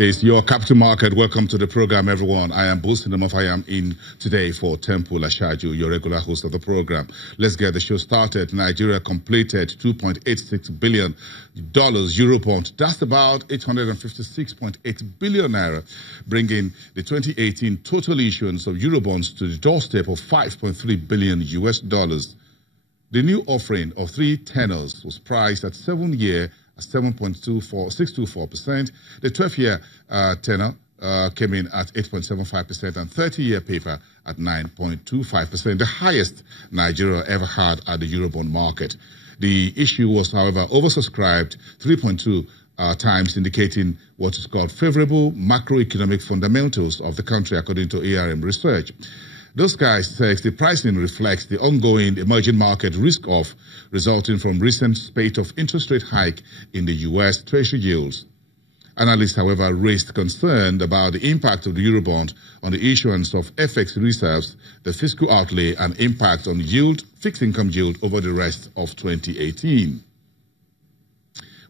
is your capital market. Welcome to the program, everyone. I am Bosin Enough. I am in today for Temple Ashaju, your regular host of the program. Let's get the show started. Nigeria completed $2.86 billion Eurobond. That's about 856.8 billion naira, bringing the 2018 total issuance of Eurobonds to the doorstep of $5.3 billion US. The new offering of 3 tenors was priced at 7-year 7.624%. The 12-year tenor came in at 8.75% and 30-year paper at 9.25%, the highest Nigeria ever had at the Eurobond market. The issue was, however, oversubscribed 3.2 times, indicating what is called favorable macroeconomic fundamentals of the country, according to ARM research. Those guys say the pricing reflects the ongoing emerging market risk-off resulting from recent spate of interest rate hike in the U.S. Treasury yields. Analysts, however, raised concern about the impact of the Eurobond on the issuance of FX reserves, the fiscal outlay, and impact on yield, fixed income yield over the rest of 2018.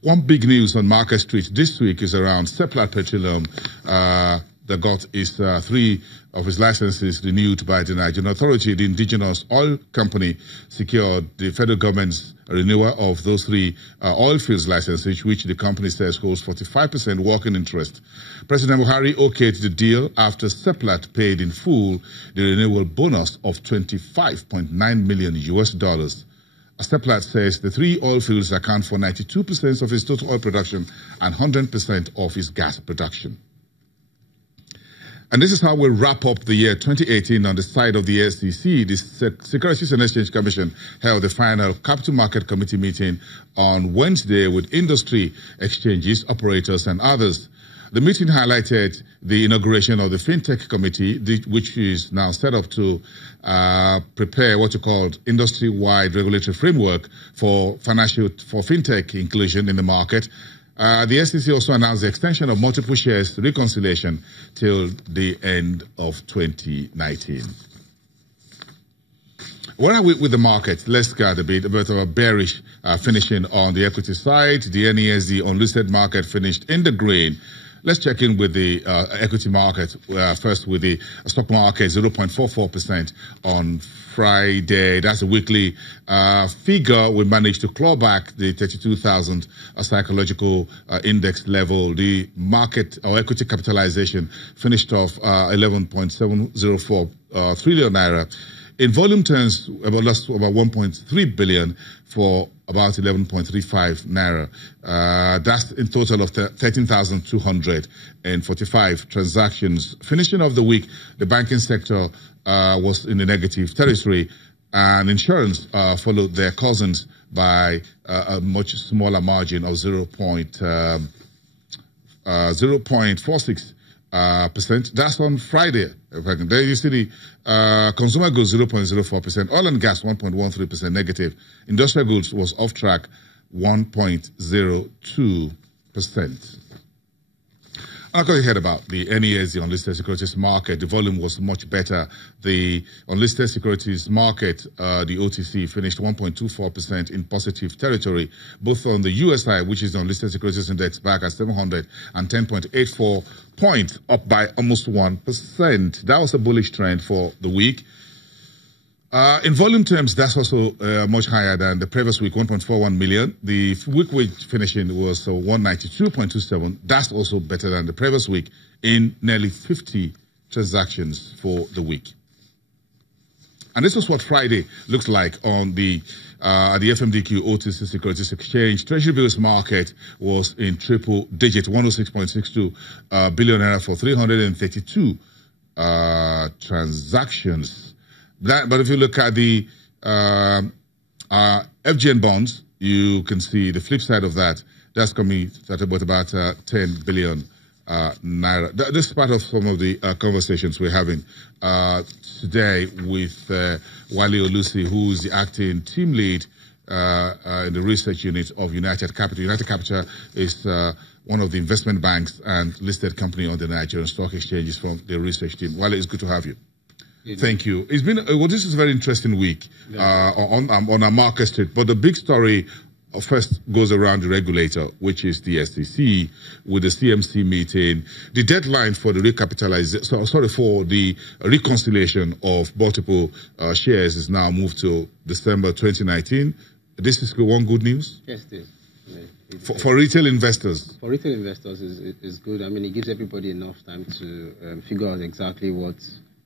One big news on Market Street this week is around Seplat Petroleum. That got 3 of his licenses renewed by the Nigerian authority. The indigenous oil company secured the federal government's renewal of those 3 oil fields licenses, which the company says holds 45% working interest. President Buhari okayed the deal after Seplat paid in full the renewal bonus of $25.9 million US. Seplat says the 3 oil fields account for 92% of its total oil production and 100% of its gas production. And this is how we wrap up the year 2018 on the side of the SEC. The Securities and Exchange Commission held the final Capital Market Committee meeting on Wednesday with industry, exchanges, operators, and others. The meeting highlighted the inauguration of the FinTech Committee, which is now set up to prepare what you call industry-wide regulatory framework for FinTech inclusion in the market. The SEC also announced the extension of multiple shares reconciliation till the end of 2019. Where are we with the market? Let's get a bit of a bearish finishing on the equity side. The NESD unlisted market finished in the green. Let's check in with the equity market. First with the stock market, 0.44% on Friday. That's a weekly figure. We managed to claw back the 32,000 psychological index level. The market or equity capitalization finished off 11.704 trillion naira. In volume terms, about 1.3 billion for about 11.35 naira. That's in total of 13,245 transactions. Finishing off the week, the banking sector was in the negative territory, and insurance followed their cousins by a much smaller margin of 0.46%. That's on Friday. There you see the consumer goods 0.04%, oil and gas 1.13% negative, industrial goods was off track 1.02%. I'm not going to hear about the NESD unlisted securities market. The volume was much better. The unlisted securities market, the OTC, finished 1.24% in positive territory, both on the US side, which is the unlisted securities index, back at 710.84 points, up by almost 1%. That was a bullish trend for the week. In volume terms, that's also much higher than the previous week, 1.41 million. The week finishing was 192.27. That's also better than the previous week in nearly 50 transactions for the week. And this is what Friday looks like on the FMDQ OTC Securities Exchange. Treasury bills market was in triple digit, 106.62 billion naira for 332 transactions. But if you look at the FGN bonds, you can see the flip side of that. That's coming at about 10 billion naira. This is part of some of the conversations we're having today with Wale Olusi, who is the acting team lead in the research unit of United Capital. United Capital is one of the investment banks and listed company on the Nigerian stock exchanges from the research team. Wale, it's good to have you. Thank you. It's been this is a very interesting week on our market street. But the big story first goes around the regulator, which is the SEC, with the CMC meeting. The deadline for the for the reconciliation of multiple shares is now moved to December 2019. This is one good news? Yes, it is. For retail investors? For retail investors, is good. I mean, it gives everybody enough time to figure out exactly what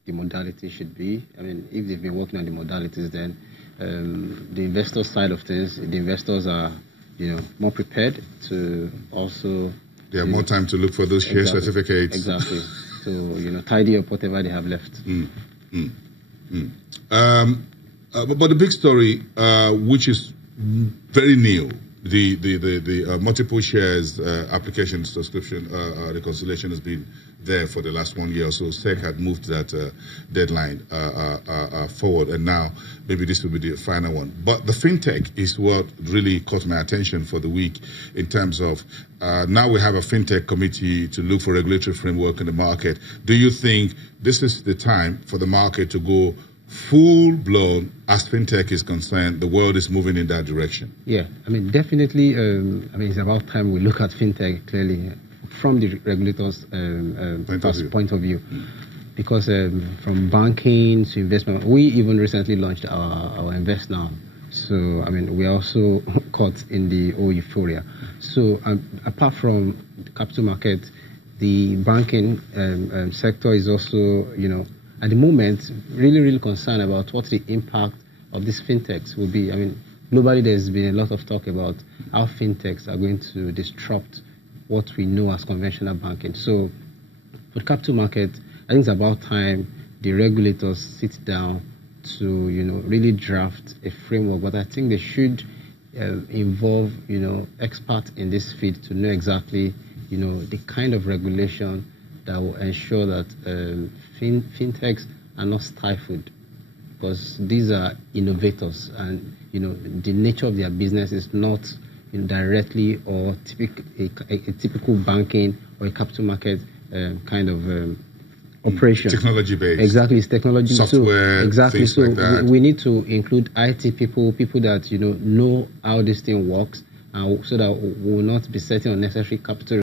the modality should be. I mean, if they've been working on the modalities, then the investor side of things, the investors are, more prepared to also... They have more time to look for those share certificates. Exactly. So, tidy up whatever they have left. But the big story, which is very new, the multiple shares application subscription reconciliation has been there for the last 1 year or so. SEC had moved that deadline forward, and now maybe this will be the final one. But the fintech is what really caught my attention for the week in terms of now we have a fintech committee to look for regulatory framework in the market. Do you think this is the time for the market to go full-blown as fintech is concerned? The world is moving in that direction. Yeah, I mean, definitely, it's about time we look at fintech clearly from the regulators' point of view. Because from banking to investment, we even recently launched our Invest Now. So, I mean, we are also caught in the old euphoria. So, apart from the capital market, the banking sector is also, at the moment, really concerned about what the impact of these fintechs will be. I mean, globally, there's been a lot of talk about how fintechs are going to disrupt what we know as conventional banking. So, for the capital market, I think it's about time the regulators sit down to, really draft a framework. But I think they should involve, experts in this field to know exactly, the kind of regulation that will ensure that fintechs are not stifled, because these are innovators, and the nature of their business is not directly or a typical banking or a capital market kind of operation. Technology based. Exactly, it's technology. Software. So, exactly. Things So like that. we need to include IT people that know how this thing works, so that we will not be setting unnecessary capital